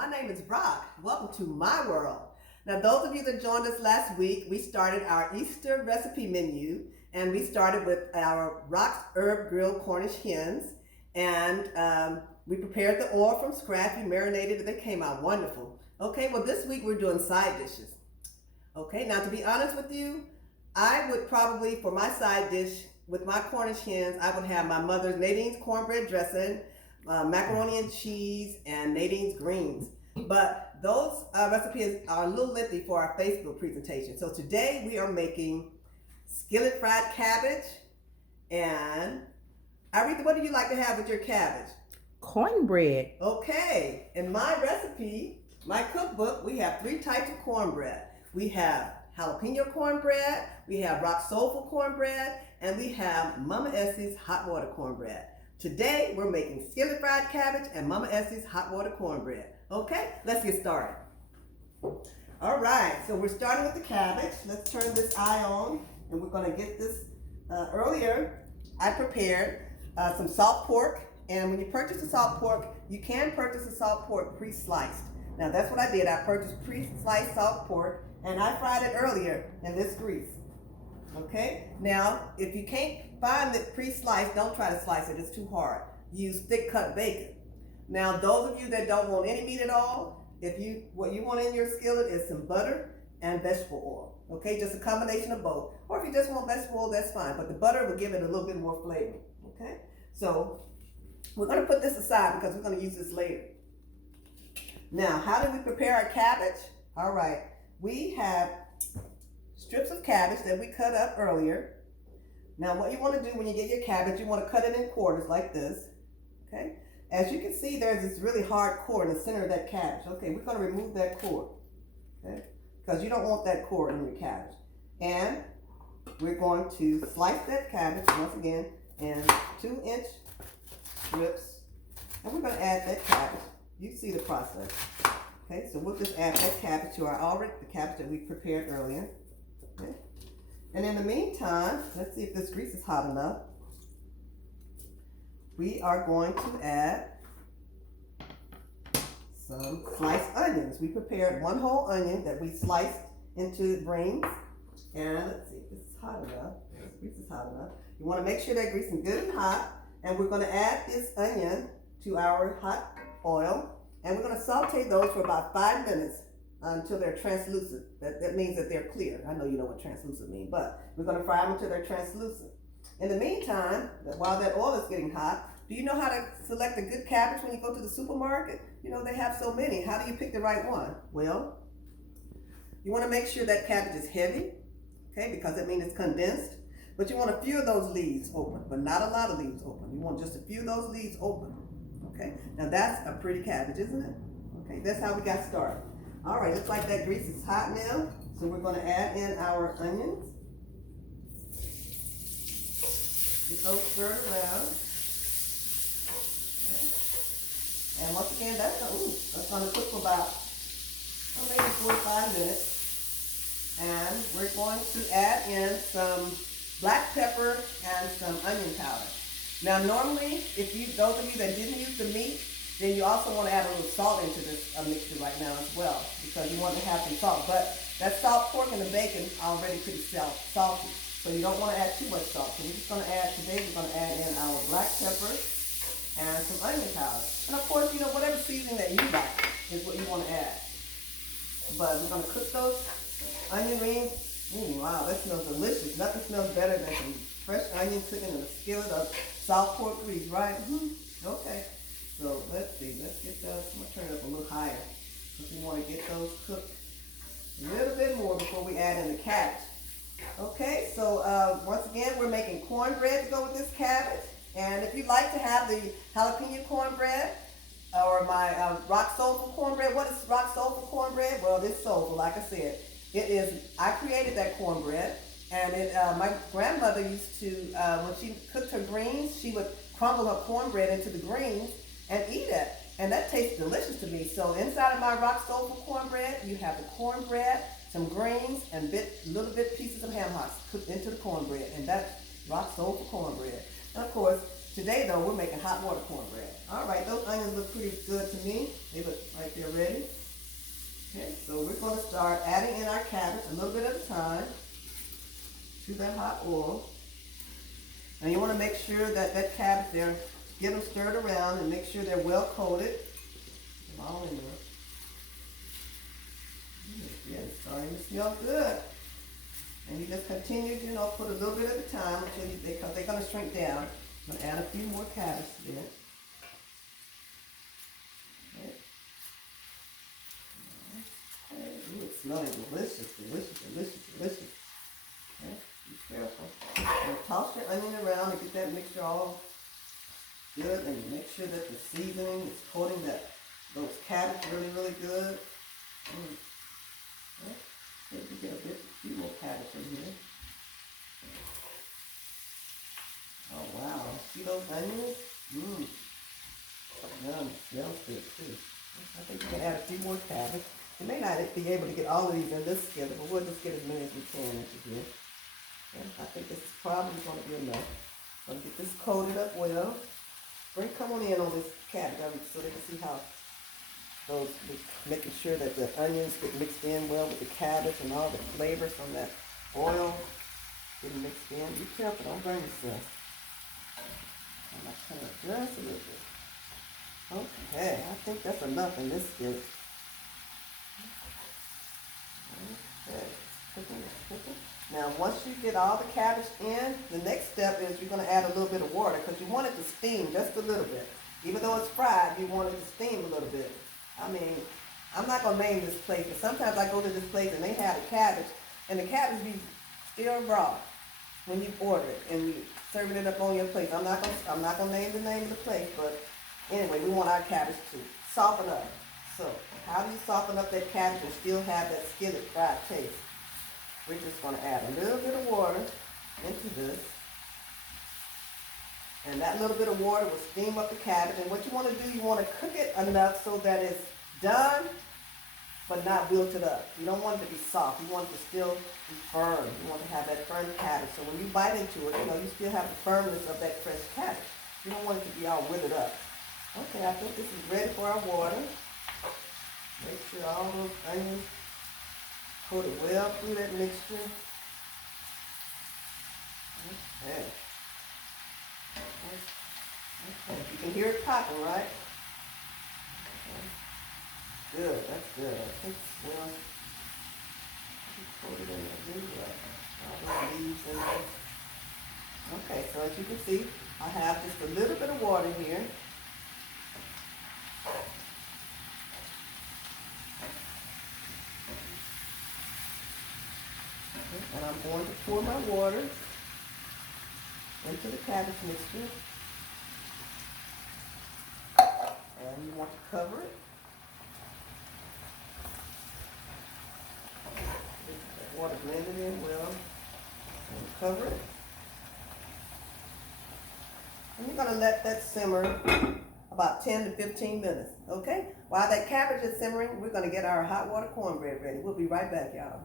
my name is Brock. Welcome to my world. Now, those of you that joined us last week, we started our Easter recipe menu, and we started with our Rock's Herb Grilled Cornish hens, and we prepared the oil from scratch. We marinated it. They came out wonderful. Okay, well, this week we're doing side dishes. Okay, now to be honest with you, I would probably, for my side dish, with my Cornish hens, I would have my mother's Nadine's cornbread dressing, macaroni and cheese, and Nadine's greens. But those recipes are a little lengthy for our Facebook presentation. So today we are making skillet fried cabbage. And Aretha, what do you like to have with your cabbage? Cornbread. Okay, in my recipe, my cookbook, we have 3 types of cornbread. We have jalapeno cornbread, we have rock soulful cornbread, and we have Mama Essie's hot water cornbread. Today, we're making skillet fried cabbage and Mama Essie's hot water cornbread. Okay, let's get started. All right, so we're starting with the cabbage. Let's turn this eye on, and we're gonna get this. Earlier, I prepared some salt pork, and when you purchase the salt pork, you can purchase the salt pork pre-sliced. Now, that's what I did. I purchased pre-sliced salt pork, and I fried it earlier in this grease. Okay, now if you can't find it pre-sliced, don't try to slice it, it's too hard. Use thick cut bacon. Now those of you that don't want any meat at all, what you want in your skillet is some butter and vegetable oil. Okay, just a combination of both. Or if you just want vegetable oil, that's fine, but the butter will give it a little bit more flavor. Okay, so we're going to put this aside because we're going to use this later. Now, how do we prepare our cabbage? All right, we have strips of cabbage that we cut up earlier. Now, what you want to do when you get your cabbage, you want to cut it in quarters like this. Okay, as you can see, there's this really hard core in the center of that cabbage. Okay, we're going to remove that core. Okay, because you don't want that core in your cabbage. And we're going to slice that cabbage once again in 2-inch strips, and we're going to add that cabbage. You see the process. Okay, so we'll just add that cabbage to the cabbage that we prepared earlier. Okay. And in the meantime, let's see if this grease is hot enough. We are going to add some sliced onions. We prepared 1 whole onion that we sliced into rings. And let's see if this is hot enough. This grease is hot enough. You want to make sure that grease is good and hot. And we're going to add this onion to our hot oil. And we're going to saute those for about 5 minutes until they're translucent. That means that they're clear. I know you know what translucent means, but we're going to fry them until they're translucent. In the meantime, while that oil is getting hot, do you know how to select a good cabbage when you go to the supermarket? You know, they have so many. How do you pick the right one? Well, you want to make sure that cabbage is heavy, okay, because that means it's condensed. But you want a few of those leaves open, but not a lot of leaves open. You want just a few of those leaves open. Okay, now that's a pretty cabbage, isn't it? Okay, that's how we got started. All right, looks like that grease is hot now. So we're going to add in our onions. Get those stirred around. Okay. And once again, that's going to cook for about maybe 45 minutes. And we're going to add in some black pepper and some onion powder. Now, normally, those of you that didn't use the meat, then you also want to add a little salt into this mixture right now as well, because you want to have some salt. But that salt pork and the bacon are already pretty salty, so you don't want to add too much salt. So we're just going to add, today we're going to add in our black pepper and some onion powder. And of course, you know, whatever seasoning that you like is what you want to add. But we're going to cook those onion rings. Wow, that smells delicious. Nothing smells better than some fresh onions sitting in a skillet of salt pork grease, right? Okay. So let's see, let's get those, I'm going to turn it up a little higher because we want to get those cooked a little bit more before we add in the cabbage. Okay, so once again, we're making cornbread to go with this cabbage. And if you'd like to have the jalapeno cornbread or my rock soulful cornbread, what is rock soulful cornbread? Well, it's soulful, like I said. I created that cornbread, and my grandmother used to, when she cooked her greens, she would crumble her cornbread into the greens and eat it. And that tastes delicious to me. So inside of my rock soulful cornbread, you have the cornbread, some greens, and little bit pieces of ham hocks cooked into the cornbread. And that's rock soulful cornbread. And of course, today though, we're making hot water cornbread. All right, those onions look pretty good to me. They look like they're ready. Okay, so we're going to start adding in our cabbage a little bit at a time to that hot oil. And you want to make sure that that cabbage there, get them stirred around and make sure they're well coated. Put them all in there. Yeah, it's starting to smell good. And you just continue, you know, put a little bit at a time until because they're going to shrink down. I'm going to add a few more cabbage to it. Ooh, it's smelling delicious, delicious, delicious, delicious. Okay, be careful. And toss your onion around and get that mixture all good, and make sure that the seasoning is coating those cabbage really, really good. Okay. Maybe get a few more cabbage in here. Oh wow, see those onions? Mmm. Yum, smells good too. I think you can add a few more cabbage. You may not be able to get all of these in this skillet, but we'll just get as many as we can into here. And I think this is probably going to be enough. So get this coated up well. Come on in on this cabbage so they can see how those, making sure that the onions get mixed in well with the cabbage and all the flavors from that oil getting mixed in. Be careful, don't burn yourself. I'm going to kind of just a little bit. Okay, I think that's enough in this skillet. Okay, cooking. Now, once you get all the cabbage in, the next step is you're going to add a little bit of water because you want it to steam just a little bit. Even though it's fried, you want it to steam a little bit. I mean, I'm not going to name this place, but sometimes I go to this place and they have the cabbage, and the cabbage be still raw when you order it and you serving it up on your plate. I'm not going to name the name of the place, but anyway, we want our cabbage to soften up. So, how do you soften up that cabbage and still have that skillet fried taste? We're just going to add a little bit of water into this. And that little bit of water will steam up the cabbage. And what you want to do, you want to cook it enough so that it's done, but not wilted up. You don't want it to be soft. You want it to still be firm. You want to have that firm cabbage. So when you bite into it, you know, you still have the firmness of that fresh cabbage. You don't want it to be all withered up. Okay, I think this is ready for our water. Make sure all those onions coated well through that mixture. Okay. Okay. You can hear it popping, right? Okay. Good, that's good. I think well, coat it in there really well. All those leaves in there. Okay, so as you can see, I have just a little bit of water here. And I'm going to pour my water into the cabbage mixture. And you want to cover it. Get that water blended in well. And cover it. And you're going to let that simmer about 10 to 15 minutes, okay? While that cabbage is simmering, we're going to get our hot water cornbread ready. We'll be right back, y'all.